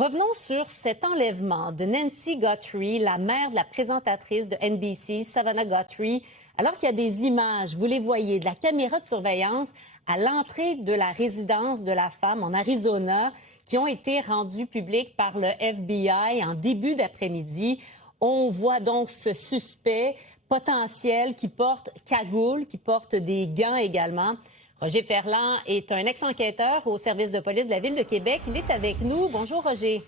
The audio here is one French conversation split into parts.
Revenons sur cet enlèvement de Nancy Guthrie, la mère de la présentatrice de NBC, Savannah Guthrie, alors qu'il y a des images, vous les voyez, de la caméra de surveillance à l'entrée de la résidence de la femme en Arizona, qui ont été rendues publiques par le FBI en début d'après-midi. On voit donc ce suspect potentiel qui porte cagoule, qui porte des gants également. Roger Ferland est un ex-enquêteur au service de police de la Ville de Québec. Il est avec nous. Bonjour, Roger.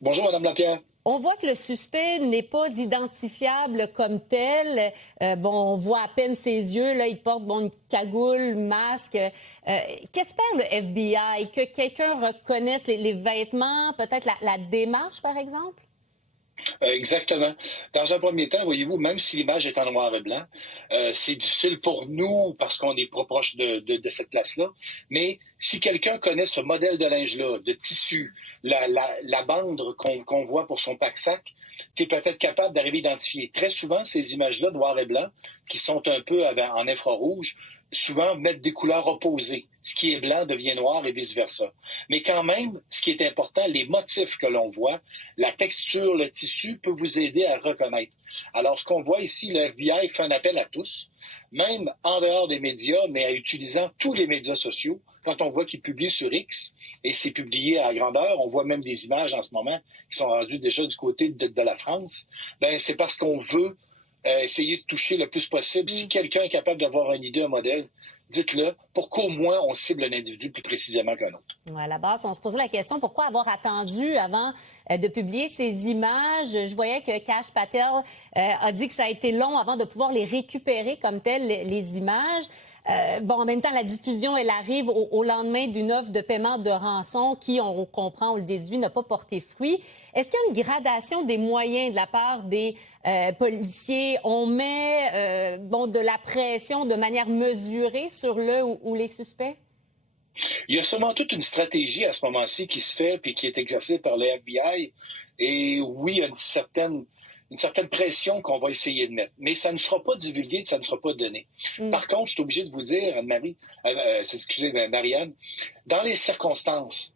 Bonjour, Mme Lapierre. On voit que le suspect n'est pas identifiable comme tel. On voit à peine ses yeux. Là, il porte une cagoule, masque. Qu'espère le FBI? Que quelqu'un reconnaisse les vêtements, peut-être la démarche, par exemple? Exactement. Dans un premier temps, voyez-vous, même si l'image est en noir et blanc, c'est difficile pour nous parce qu'on est trop proche de cette place-là. Mais si quelqu'un connaît ce modèle de linge-là, de tissu, la bande qu'on voit pour son pack-sac, tu es peut-être capable d'arriver à identifier. Très souvent, ces images-là, noir et blanc, qui sont un peu en infrarouge, souvent mettent des couleurs opposées. Ce qui est blanc devient noir et vice-versa. Mais quand même, ce qui est important, les motifs que l'on voit, la texture, le tissu peut vous aider à reconnaître. Alors, ce qu'on voit ici, le FBI fait un appel à tous, même en dehors des médias, mais en utilisant tous les médias sociaux. Quand on voit qu'ils publient sur X, et c'est publié à grandeur, on voit même des images en ce moment qui sont rendues déjà du côté de la France, c'est parce qu'on veut essayer de toucher le plus possible. Si quelqu'un est capable d'avoir une idée, un modèle, dites-le, pour qu'au moins on cible un individu plus précisément qu'un autre. À la base, on se posait la question, pourquoi avoir attendu avant de publier ces images? Je voyais que Kash Patel a dit que ça a été long avant de pouvoir les récupérer comme telles, les images. En même temps, la diffusion, elle arrive au lendemain d'une offre de paiement de rançon qui, on comprend, on le déduit, n'a pas porté fruit. Est-ce qu'il y a une gradation des moyens de la part des policiers? On met de la pression de manière mesurée sur le ou les suspects? Il y a sûrement toute une stratégie à ce moment-ci qui se fait puis qui est exercée par le FBI. Et oui, il y a une certaine pression qu'on va essayer de mettre. Mais ça ne sera pas divulgué, ça ne sera pas donné. Par contre, je suis obligé de vous dire, Anne-Marie, Marianne, dans les circonstances,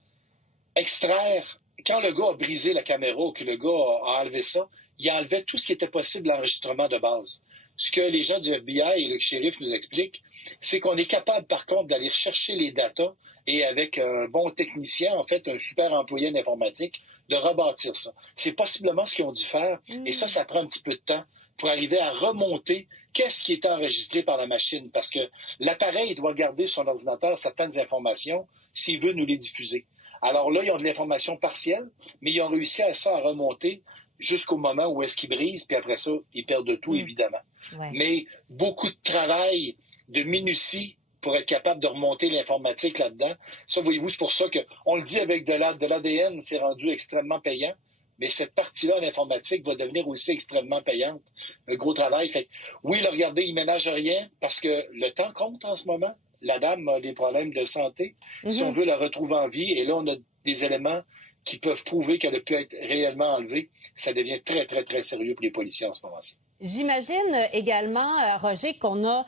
extraire, quand le gars a brisé la caméra ou que le gars a enlevé ça, il enlevait tout ce qui était possible l'enregistrement de base. Ce que les gens du FBI et le shérif nous expliquent, c'est qu'on est capable, par contre, d'aller chercher les datas et avec un bon technicien, en fait, un super employé en informatique, de rebâtir ça. C'est possiblement ce qu'ils ont dû faire, et ça prend un petit peu de temps pour arriver à remonter qu'est-ce qui est enregistré par la machine, parce que l'appareil doit garder sur son ordinateur certaines informations s'il veut nous les diffuser. Alors là, ils ont de l'information partielle, mais ils ont réussi à remonter jusqu'au moment où est-ce qu'ils brisent, puis après ça, ils perdent tout, évidemment. Ouais. Mais beaucoup de travail, de minutie pour être capable de remonter l'informatique là-dedans. Ça, voyez-vous, c'est pour ça qu'on le dit avec de l'ADN, c'est rendu extrêmement payant, mais cette partie-là, l'informatique, va devenir aussi extrêmement payante. Un gros travail. Fait, oui, là, regardez, il ne ménage rien parce que le temps compte en ce moment. La dame a des problèmes de santé. Si on veut la retrouver en vie, et là, on a des éléments qui peuvent prouver qu'elle a pu être réellement enlevée, ça devient très, très, très sérieux pour les policiers en ce moment-ci. J'imagine également, Roger, qu'on a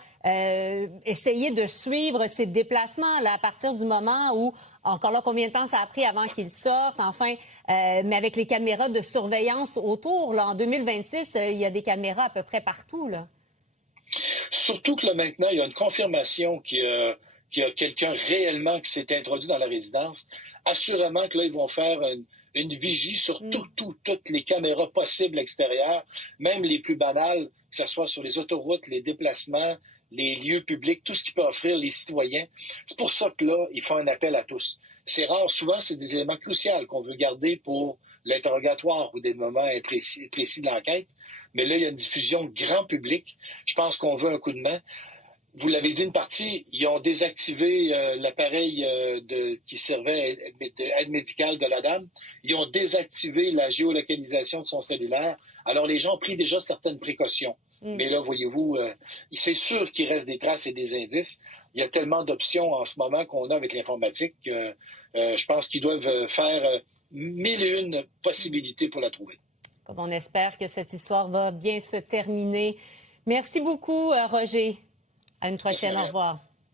essayé de suivre ces déplacements là, à partir du moment où, encore là, combien de temps ça a pris avant qu'ils sortent, enfin, mais avec les caméras de surveillance autour, là, en 2026, il y a des caméras à peu près partout, là. Surtout que là, maintenant, il y a une confirmation qu'il y a quelqu'un réellement qui s'est introduit dans la résidence. Assurément que là, ils vont faire une vigie sur toutes les caméras possibles extérieures, même les plus banales, que ce soit sur les autoroutes, les déplacements, les lieux publics, tout ce qui peut offrir les citoyens. C'est pour ça que là, ils font un appel à tous. C'est rare, souvent, c'est des éléments cruciaux qu'on veut garder pour l'interrogatoire ou des moments précis de l'enquête. Mais là, il y a une diffusion grand public. Je pense qu'on veut un coup de main. Vous l'avez dit, une partie, ils ont désactivé l'appareil qui servait d'aide médicale de la dame. Ils ont désactivé la géolocalisation de son cellulaire. Alors, les gens ont pris déjà certaines précautions. Mais là, voyez-vous, c'est sûr qu'il reste des traces et des indices. Il y a tellement d'options en ce moment qu'on a avec l'informatique que je pense qu'ils doivent faire 1001 possibilités pour la trouver. Comme on espère que cette histoire va bien se terminer. Merci beaucoup, Roger. À une prochaine. Au revoir.